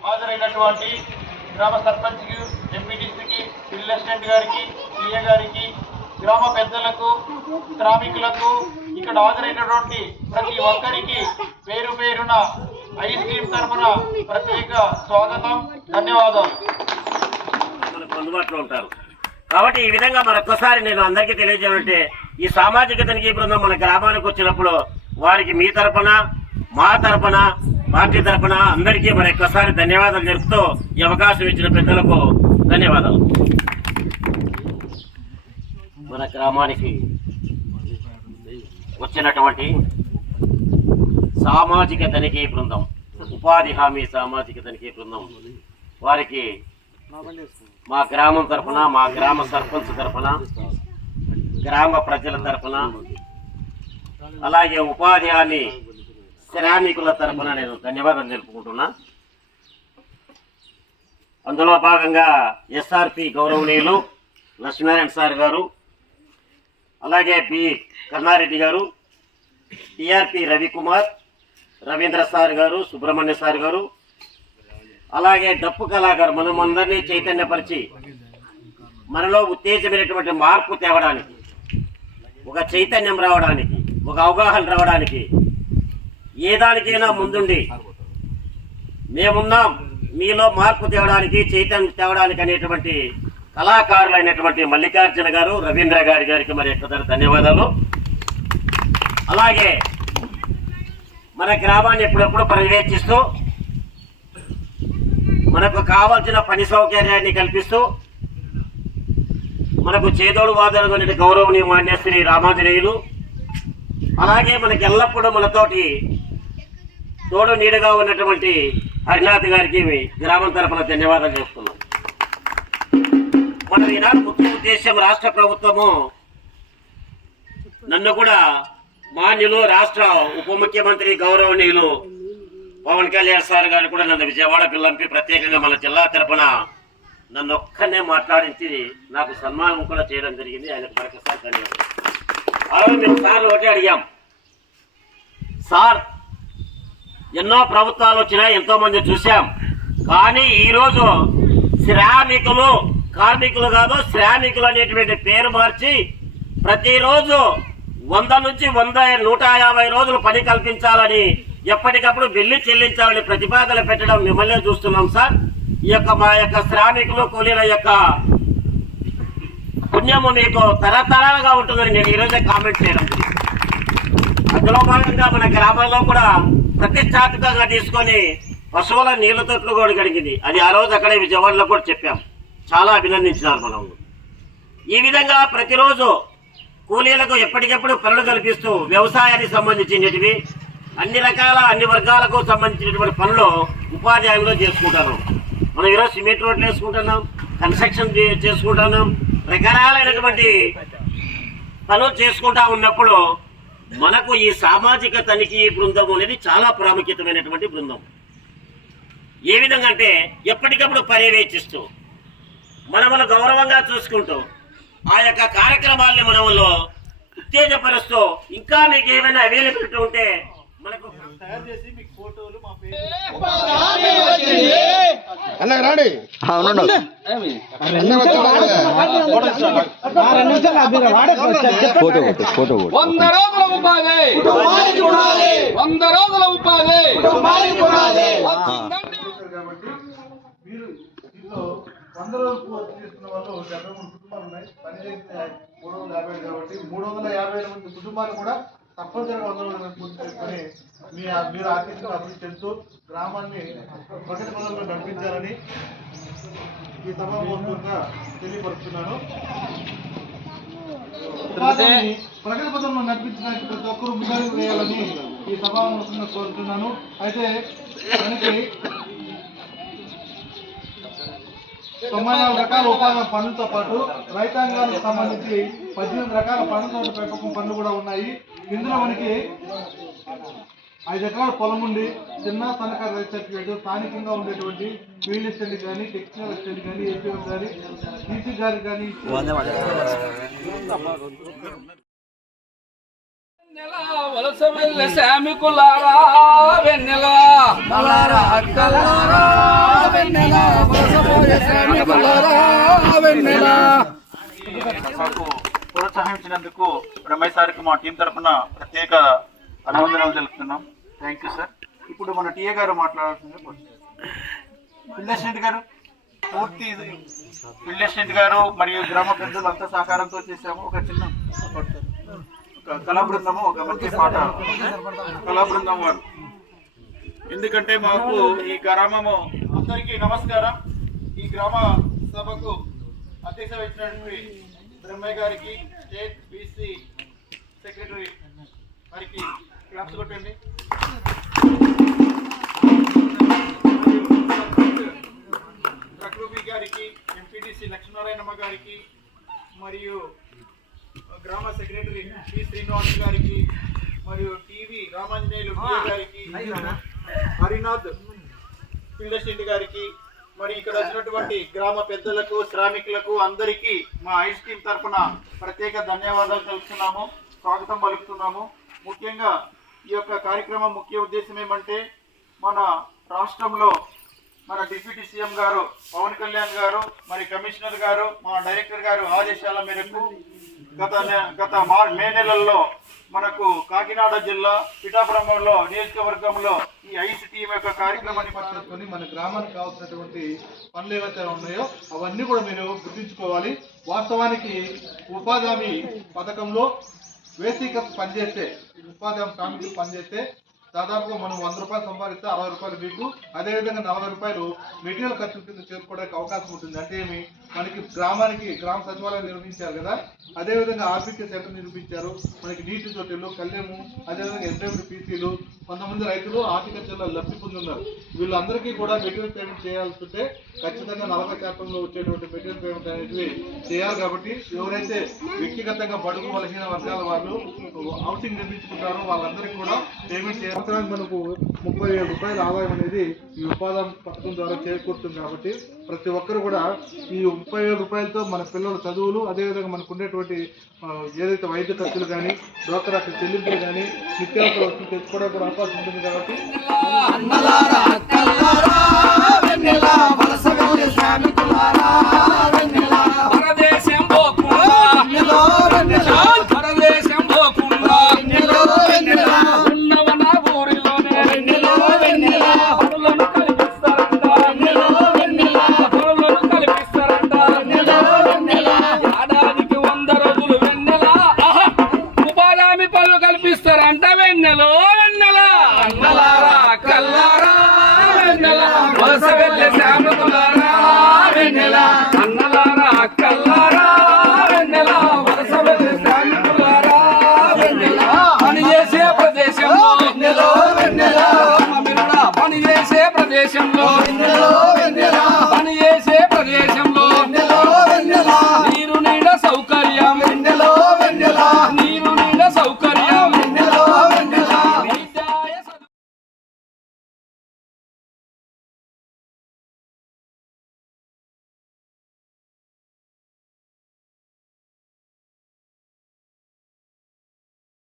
హాజరైనటువంటి గ్రామ సర్పంచ్కి ఎంపీటీసీకి ఫీల్డ్ అసిస్టెంట్ గారికి సీఏ గారికి గ్రామ పెద్దలకు శ్రామికులకు ఇక్కడ హాజరైనటువంటి ప్రతి ఒక్కరికి పేరు పేరున ఐస్ క్రీమ్ తరఫున ప్రత్యేక స్వాగతం ధన్యవాదాలు మనకు అందుబాటులో ఉంటారు. కాబట్టి ఈ విధంగా మరొకసారి నేను అందరికీ తెలియజేయాలంటే ఈ సామాజిక తనిఖీ బృందం మన గ్రామానికి వచ్చినప్పుడు వారికి మీ తరపున మా తరపున పార్టీ తరఫున అందరికీ మరొకసారి ధన్యవాదాలు జరుపుతూ ఈ అవకాశం ఇచ్చిన పెద్దలకు ధన్యవాదాలు. మన గ్రామానికి వచ్చినటువంటి సామాజిక తనిఖీ బృందం ఉపాధి హామీ సామాజిక తనిఖీ బృందం వారికి మా గ్రామం తరఫున మా గ్రామ సర్పంచ్ తరఫున గ్రామ ప్రజల తరఫున అలాగే ఉపాధి హామీ శ్రామికుల తరఫున నేను ధన్యవాదాలు తెలుపుకుంటున్నా. అందులో భాగంగా ఎస్ఆర్పి గౌరవనీయులు లక్ష్మీనారాయణ సార్ గారు అలాగే బి కన్నారెడ్డి గారు టిఆర్పి రవికుమార్ రవీంద్ర సార్ గారు సుబ్రహ్మణ్య సార్ గారు అలాగే డప్పు కళాకారు మనం అందరినీ చైతన్యపరిచి మనలో ఉత్తేజమైనటువంటి మార్పు తేవడానికి ఒక చైతన్యం రావడానికి ఒక అవగాహన రావడానికి ఏ దానికైనా ముందుండి. మేమున్నాం. మీలో మార్పు తేవడానికి చైతన్యం తేవడానికి అనేటువంటి కళాకారులైనటువంటి మల్లికార్జున గారు రవీంద్ర గారి గారికి మరి ఎక్కువ ధన్యవాదాలు. అలాగే మన గ్రామాన్ని ఎప్పుడెప్పుడు పర్యవేక్షిస్తూ మనకు కావాల్సిన పని సౌకర్యాన్ని కల్పిస్తూ మనకు చేదోడు వాదనటువంటి గౌరవనీయ మాన్యశ్రీ రామాంజనేయులు అలాగే మనకి ఎల్లప్పుడూ మనతోటి తోడు నీడగా ఉన్నటువంటి హరినాథ్ గారికి గ్రామం తరఫున ధన్యవాదాలు చేస్తున్నాం మన ఈనాడు ముఖ్య ఉద్దేశం రాష్ట్ర ప్రభుత్వము నన్ను కూడా మాన్యులు రాష్ట్ర ఉప ముఖ్యమంత్రి గౌరవనీయులు పవన్ కళ్యాణ్ సార్ గారు కూడా నన్ను విజయవాడ పిల్లంపి ప్రత్యేకంగా మన జిల్లా తరపున నన్ను ఒక్కనే మాట్లాడించి నాకు సన్మానం కూడా చేయడం జరిగింది. ఆయనకు మరొకసారి ధన్యవాదాలు. ఆ రోజు మేము సార్ ఒకటి అడిగాం. సార్ ఎన్నో ప్రభుత్వాలు వచ్చినాయి ఎంతో మంది చూశాం. కానీ ఈరోజు శ్రామికులు కార్మికులు కాదు శ్రామికులు అనేటువంటి పేరు మార్చి ప్రతిరోజు వంద నుంచి వంద నూట యాభై రోజులు పని కల్పించాలని ఎప్పటికప్పుడు బిల్లు చెల్లించాలని ప్రతిపాదన పెట్టడం మిమ్మల్ని చూస్తున్నాం సార్. ఈ యొక్క మా యొక్క శ్రామికులు కూలీల యొక్క పుణ్యము మీకు తరతరాలుగా ఉంటుందని నేను ఈరోజే కామెంట్ చేయడం అందులో భాగంగా మన గ్రామంలో కూడా ప్రతిష్టాత్మకంగా తీసుకొని పశువుల నీళ్ళ తొట్లు కూడా కడిగింది అది ఆ రోజు అక్కడే విజయవాడలో కూడా చెప్పాం. చాలా అభినందించినారు మనం ఈ విధంగా ప్రతిరోజు కూలీలకు ఎప్పటికెప్పుడు పనులు కల్పిస్తూ వ్యవసాయానికి సంబంధించినటివి అన్ని రకాల అన్ని వర్గాలకు సంబంధించినటువంటి పనులు ఉపాధి హామీలో చేసుకుంటారు. మనం ఈరోజు సిమెంట్ రోడ్లు వేసుకుంటున్నాం కన్స్ట్రక్షన్ చే- చేసుకుంటున్నాం. రకరకాలైనటువంటి పనులు చేసుకుంటా ఉన్నప్పుడు మనకు ఈ సామాజిక తనిఖీ బృందం అనేది చాలా ప్రాముఖ్యతమైనటువంటి బృందం. ఏ విధంగా అంటే ఎప్పటికప్పుడు పర్యవేక్షిస్తూ మనమును గౌరవంగా చూసుకుంటూ ఆ యొక్క కార్యక్రమాల్ని మనములో ఉత్తేజపరుస్తూ ఇంకా మీకు ఏమైనా అవైలబిలిటీ ఉంటే మనకు తయారు చేసి మీకు ఫోటోలు మా పేరు అన్న రాడి. అవునండి ఫోటో కొట్టు ఫోటో కొట్టు. వంద రోజుల ఉపాధి. వంద రోజుల ఉపాధి. మీరు వంద రోజులు పూర్తి చేసుకున్న వాళ్ళు డెబ్బై మూడు కుటుంబాలు ఉన్నాయి. పని చేసిన మూడు వందల యాభై కాబట్టి మూడు వందల యాభై మంది కుటుంబాలు కూడా తప్పనిసరిగా వంద పూర్తి చేసుకొని మీ మీరు ఆర్థికంగా అభివృద్ధి చెందుతూ గ్రామాన్ని ప్రగతి నడిపించాలని ఈ సభాపూర్వకంగా తెలియపరుస్తున్నాను. ప్రగతి పదంలో నడిపించడానికి ప్రతి ఒక్కరూ ముందడుగు వేయాలని ఈ సభాముఖంగా కోరుతున్నాను. అయితే మనకి తొంభై నాలుగు రకాల ఉపాధి పనులతో పాటు రైతాంగానికి సంబంధించి పద్దెనిమిది రకాల పనుల పెంపకం పనులు కూడా ఉన్నాయి. ఇందులో మనకి ఐదు ఎకరాల పొలం ఉండి చిన్న సన్నకారు రైతు సర్టిఫికేట్ స్థానికంగా ఉండేటువంటి ఫీల్డ్ ఎస్టెంట్ కానీ టెక్నికల్ ఎస్టెంట్ కానీ ఏపీఎం కానీ ఈసీ గారి కానీ వలస వెళ్ళే శ్రామికులారా వెన్నెల. అక్కలారా వెన్నెల వలస పోయే శ్రామికులారా వెన్నెల మాకు ప్రోత్సహించినందుకు రమేష్ సార్కి మా టీం తరఫున ప్రత్యేక అభినందనలు తెలుపుతున్నాం. థ్యాంక్ యూ సార్ ఇప్పుడు మన టీఏ గారు మాట్లాడాల్సింది. పిల్లశ్రెడ్డి గారు పూర్తి పిల్లశ్రెడ్డి గారు మరియు గ్రామ పెద్దలు అంతా సహకారంతో చేశాము. ఒక చిన్న ఒక కళా బృందము ఒక మంచి పాట. కళా బృందం వారు. ఎందుకంటే మాకు ఈ గ్రామము అందరికీ నమస్కారం. ఈ గ్రామ సభకు అధ్యక్ష వహించినటువంటి బ్రహ్మయ్య గారికి స్టేట్ బీసీ సెక్రటరీ వారికి క్లాప్స్ కొట్టండి. ప్రకృతి గారికి ఎంపీటీసీ లక్ష్మీనారాయణమ్మ గారికి మరియు గ్రామ సెక్రటరీ పి శ్రీనివాస్ గారికి మరియు టీవీ రామాంజనేయులు గారికి హరినాథ్ పిల్లశెట్టి గారికి మరి ఇక్కడ వచ్చినటువంటి గ్రామ పెద్దలకు శ్రామికులకు అందరికీ మా ఐస్ టీం తరఫున ప్రత్యేక ధన్యవాదాలు తెలుపుతున్నాము స్వాగతం పలుకుతున్నాము. ముఖ్యంగా ఈ యొక్క కార్యక్రమం ముఖ్య ఉద్దేశం ఏమంటే మన రాష్ట్రంలో మన డిప్యూటీ సీఎం గారు పవన్ కళ్యాణ్ గారు మరి కమిషనర్ గారు మా డైరెక్టర్ గారు ఆదేశాల మేరకు గత గత మార్ మే నెలల్లో మనకు కాకినాడ జిల్లా పిఠాపురంలో నియోజకవర్గంలో ఈ ఐస్ టీం యొక్క కార్యక్రమాన్ని మనం మన గ్రామానికి కావాల్సినటువంటి పనులు ఏవైతే ఉన్నాయో అవన్నీ కూడా మీరు గుర్తుంచుకోవాలి. వాస్తవానికి ఉపాధి హామీ పథకంలో వేసీకర్ పనిచేస్తే ఉపాధి హామీ శ్రామికులు పనిచేస్తే దాదాపుగా మనం వంద రూపాయలు సంపాదిస్తే అరవై రూపాయలు మీకు అదేవిధంగా నలభై రూపాయలు మెటీరియల్ ఖర్చుల కింద చేరుకోవడానికి అవకాశం ఉంటుంది. అంటే ఏమి? మనకి గ్రామానికి గ్రామ సచివాలయం నిర్మించారు కదా? అదేవిధంగా ఆర్బీకే సెంటర్ నిర్మించారు. మనకి నీటి తొట్టెలు కళ్యాము అదేవిధంగా ఎస్డబ్ల్యూ పీసీలు కొంతమంది రైతులు హార్టికల్చర్లో లబ్ధి పొందున్నారు వీళ్ళందరికీ కూడా మెటీరియల్ పేమెంట్ చేయాల్సి ఉంటే ఖచ్చితంగా నలభై శాతంలో వచ్చేటువంటి మెటీరియల్ పేమెంట్ అనేది చేయాలి కాబట్టి ఎవరైతే వ్యక్తిగతంగా బడుగు బలహీన వర్గాల వాళ్ళు హౌసింగ్ నిర్మించుకుంటారో వాళ్ళందరికీ కూడా పేమెంట్ చేయాలి. సంవత్సరానికి మనకు ముప్పై వేల రూపాయల ఆదాయం అనేది ఈ ఉపాధి పథకం ద్వారా చేకూరుతుంది కాబట్టి ప్రతి ఒక్కరు కూడా ఈ ముప్పై వేల రూపాయలతో మన పిల్లల చదువులు అదేవిధంగా మనకు ఉండేటువంటి ఏదైతే వైద్య ఖర్చులు కానీ డోకరా చెల్లింపులు కానీ నిత్యావసర వస్తువులు తెచ్చుకోవడానికి అవకాశం ఉంటుంది కాబట్టి